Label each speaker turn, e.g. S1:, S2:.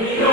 S1: Amém.